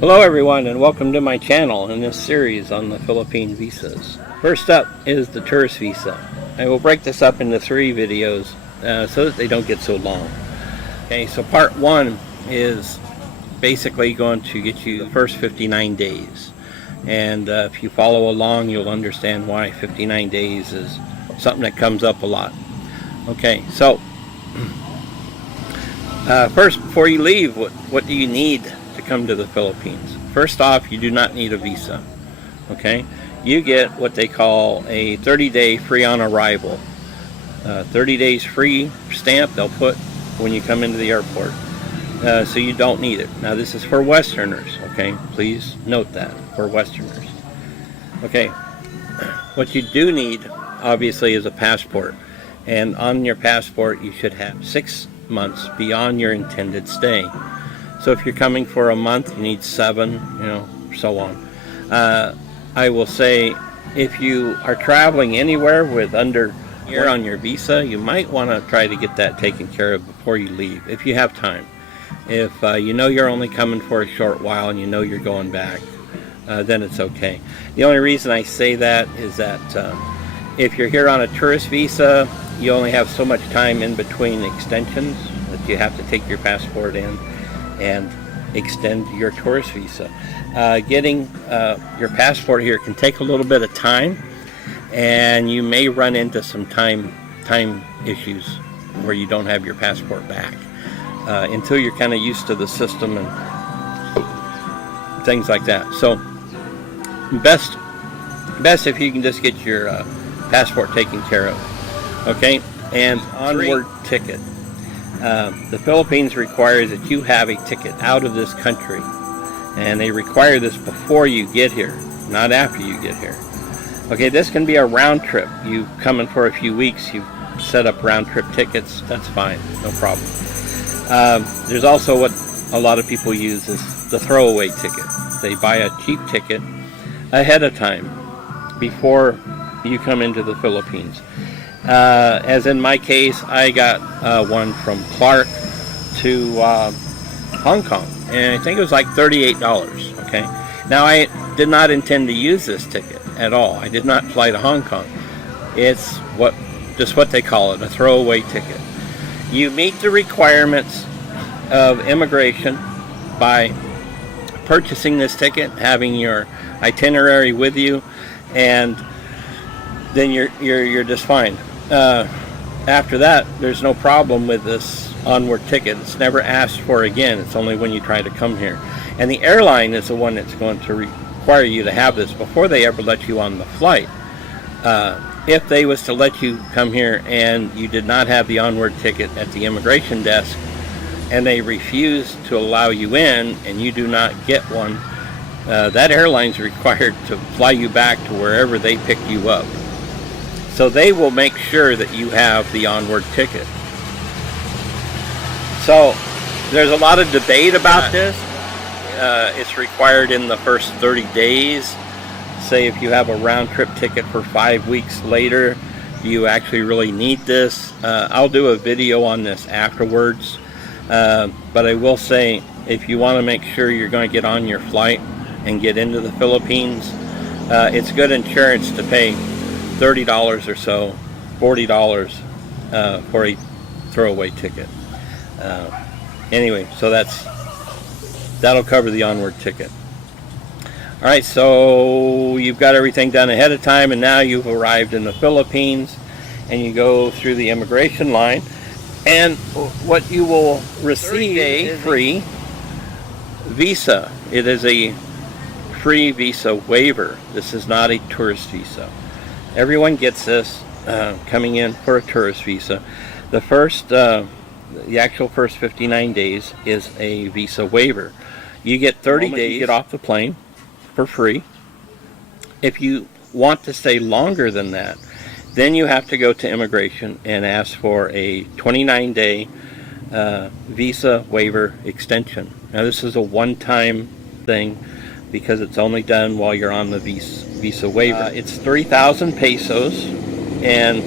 Hello everyone, and welcome to my channel in this series on the Philippine visas. First up is the tourist visa. I will break this up into 3 videos so that they don't get so long. Okay, so part 1 is basically going to get you the first 59 days. And if you follow along, you'll understand why 59 days is something that comes up a lot. Okay, so first, before you leave, what do you need to come to the Philippines? First off, you do not need a visa. Okay, you get what they call a 30-day free on arrival. 30 days free stamp they'll put when you come into the airport. So you don't need it. Now this is for Westerners. Okay, please note that, for Westerners. Okay, what you do need obviously is a passport, and on your passport you should have 6 months beyond your intended stay. So if you're coming for a month, you need 7, so on. I will say, if you are traveling anywhere with under a year on your visa, you might want to try to get that taken care of before you leave, if you have time. If you know you're only coming for a short while and you know you're going back, then it's okay. The only reason I say that is that if you're here on a tourist visa, you only have so much time in between extensions that you have to take your passport in and extend your tourist visa. Getting your passport here can take a little bit of time, and you may run into some time issues where you don't have your passport back until you're kind of used to the system and things like that. So best if you can just get your passport taken care of. Okay, and onward ticket. The Philippines requires that you have a ticket out of this country, and they require this before you get here, not after you get here. Okay, this can be a round trip. You come in for a few weeks, you set up round trip tickets, that's fine, no problem. There's also what a lot of people use is the throwaway ticket. They buy a cheap ticket ahead of time before you come into the Philippines. As in my case, I got one from Clark to Hong Kong, and I think it was like $38. Okay, now I did not intend to use this ticket at all. I did not fly to Hong Kong. It's just what they call it, a throwaway ticket. You meet the requirements of immigration by purchasing this ticket, having your itinerary with you, and then you're just fine. After that, there's no problem with this onward ticket. It's never asked for again. It's only when you try to come here. And the airline is the one that's going to require you to have this before they ever let you on the flight. If they was to let you come here and you did not have the onward ticket at the immigration desk, and they refuse to allow you in, and you do not get one, that airline's required to fly you back to wherever they picked you up. So they will make sure that you have the onward ticket. So there's a lot of debate about this. It's required in the first 30 days. Say if you have a round-trip ticket for 5 weeks later, do you actually really need this? I'll do a video on this afterwards. But I will say, if you want to make sure you're going to get on your flight and get into the Philippines, it's good insurance to pay $30 or so, $40 for a throwaway ticket. Anyway, so that'll cover the onward ticket. All right, so you've got everything done ahead of time, and now you've arrived in the Philippines, and you go through the immigration line, and what you will receive a free visa. It is a free visa waiver. This is not a tourist visa. Everyone gets this coming in for a tourist visa. The actual first 59 days is a visa waiver. You get 30 days to get off the plane for free. If you want to stay longer than that, then you have to go to immigration and ask for a 29-day visa waiver extension. Now this is a one-time thing because it's only done while you're on the visa waiver. It's 3,000 pesos, and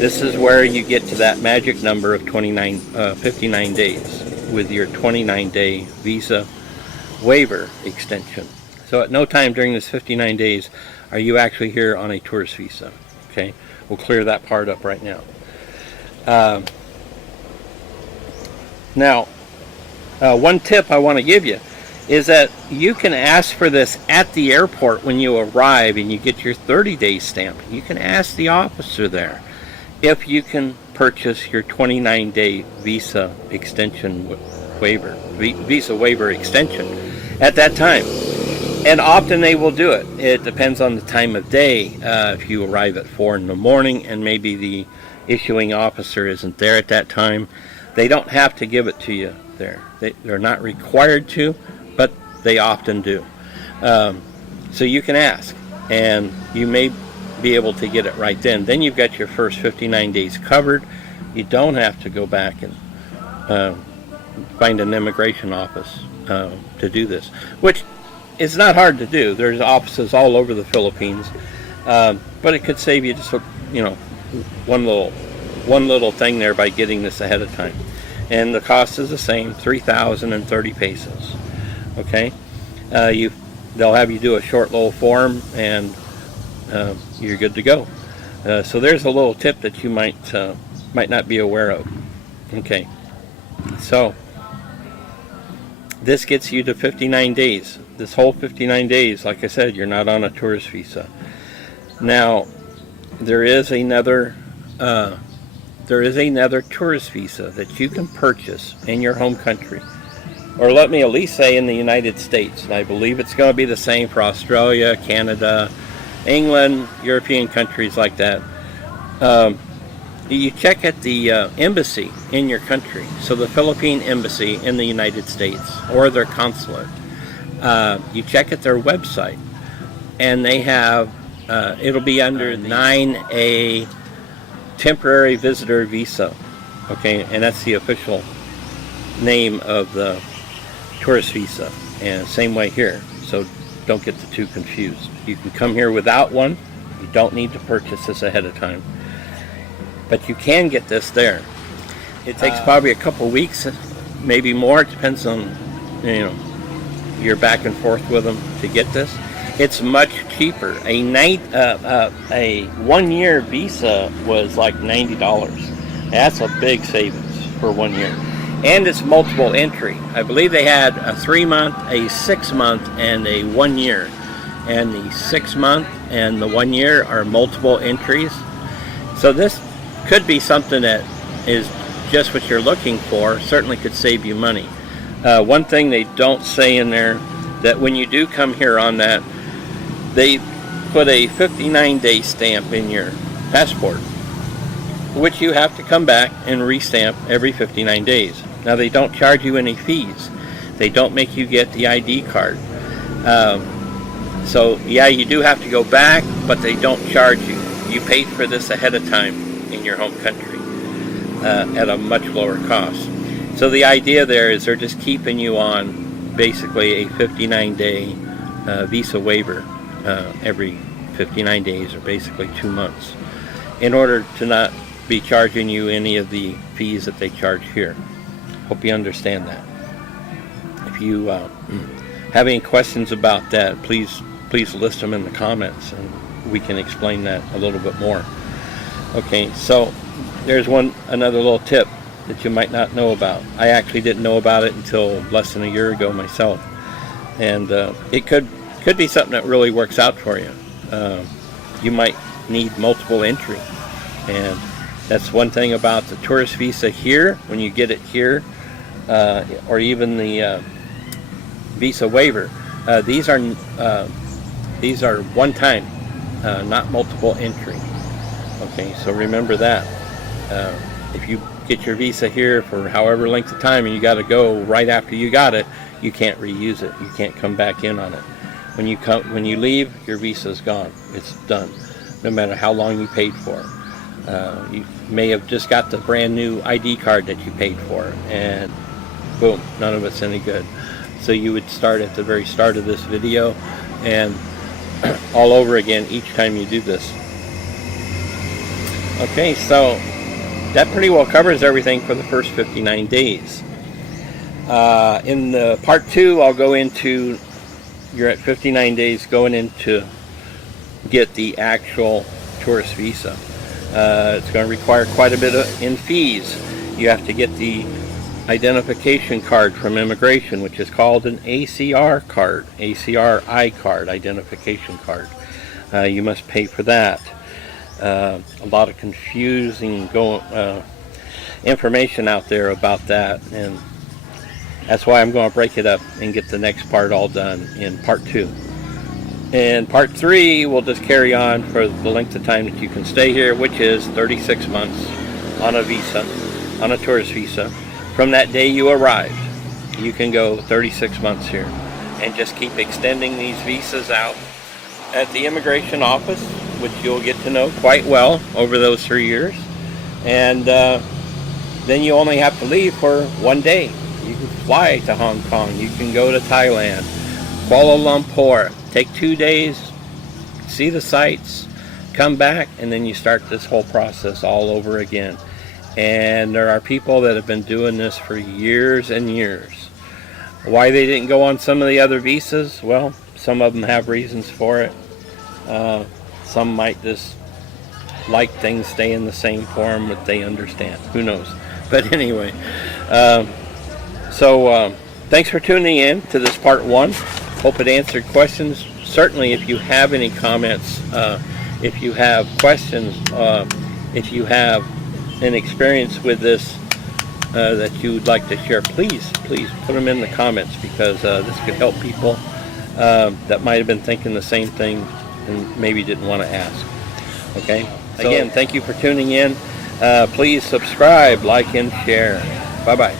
this is where you get to that magic number of 59 days with your 29-day visa waiver extension. So at no time during this 59 days are you actually here on a tourist visa. Okay, we'll clear that part up right now. One tip I want to give you is that you can ask for this at the airport when you arrive and you get your 30-day stamp. You can ask the officer there if you can purchase your 29-day visa extension waiver, visa waiver extension at that time. And often they will do it. It depends on the time of day. If you arrive at 4 in the morning and maybe the issuing officer isn't there at that time, they don't have to give it to you there. They're not required to, but they often do. So you can ask, and you may be able to get it right then. Then you've got your first 59 days covered. You don't have to go back and find an immigration office to do this, which is not hard to do. There's offices all over the Philippines, but it could save you just one little thing there by getting this ahead of time. And the cost is the same, 3,030 pesos. Okay, they'll have you do a short little form, and you're good to go. So there's a little tip that you might not be aware of. Okay, so this gets you to 59 days. This whole 59 days, like I said, you're not on a tourist visa. Now, there is another tourist visa that you can purchase in your home country, or let me at least say in the United States. And I believe it's going to be the same for Australia, Canada, England, European countries like that. You check at the embassy in your country, so the Philippine embassy in the United States or their consulate. You check at their website, and they have it'll be under 9A temporary visitor visa. Okay, and that's the official name of the tourist visa, and same way here, so don't get the two confused. You can come here without one. You don't need to purchase this ahead of time, but you can get this there. It takes probably a couple weeks, maybe more. It depends on your back and forth with them to get this. It's much cheaper. A 1-year visa was like $90. That's a big savings for 1 year. And it's multiple entry. I believe they had a 3-month, a 6-month, and a 1 year. And the 6-month and the 1 year are multiple entries. So this could be something that is just what you're looking for. Certainly could save you money. One thing they don't say in there, that when you do come here on that, they put a 59-day stamp in your passport, which you have to come back and restamp every 59 days. Now, they don't charge you any fees. They don't make you get the ID card. So, yeah, you do have to go back, but they don't charge you. You paid for this ahead of time in your home country at a much lower cost. So the idea there is they're just keeping you on basically a 59-day visa waiver every 59 days, or basically 2 months, in order to not be charging you any of the fees that they charge here. Hope you understand that. If you have any questions about that, please list them in the comments, and we can explain that a little bit more. Okay, so there's another little tip that you might not know about. I actually didn't know about it until less than a year ago myself, and it could be something that really works out for you. You might need multiple entry, and that's one thing about the tourist visa here. When you get it here, or even the visa waiver, these are one time, not multiple entry. Okay, so remember that. If you get your visa here for however length of time and you got to go right after you got it, you can't reuse it. You can't come back in on it. When you leave, your visa is gone. It's done, no matter how long you paid for. You may have just got the brand new ID card that you paid for, and boom, none of it's any good. So you would start at the very start of this video and all over again each time you do this. Okay, so that pretty well covers everything for the first 59 days. In the part 2, I'll go into, you're at 59 days going into get the actual tourist visa. It's going to require quite a bit in fees. You have to get the identification card from immigration, which is called an ACR card, ACRI card, identification card. You must pay for that. A lot of confusing information out there about that, and that's why I'm going to break it up and get the next part all done in part 2. And part 3 will just carry on for the length of time that you can stay here, which is 36 months on a visa, on a tourist visa. From that day you arrived, you can go 36 months here and just keep extending these visas out at the immigration office, which you'll get to know quite well over those 3 years. And then you only have to leave for 1 day. You can fly to Hong Kong, you can go to Thailand, Kuala Lumpur, take 2 days, see the sights, come back, and then you start this whole process all over again. And there are people that have been doing this for years and years. Why they didn't go on some of the other visas? Well, some of them have reasons for it. Some might just like things stay in the same form that they understand. Who knows? But anyway, thanks for tuning in to this part 1. Hope it answered questions. Certainly, if you have any comments, if you have questions, if you have an experience with this that you would like to share, please put them in the comments, because this could help people that might have been thinking the same thing and maybe didn't want to ask. Okay? Again, thank you for tuning in. Please subscribe, like, and share. Bye-bye.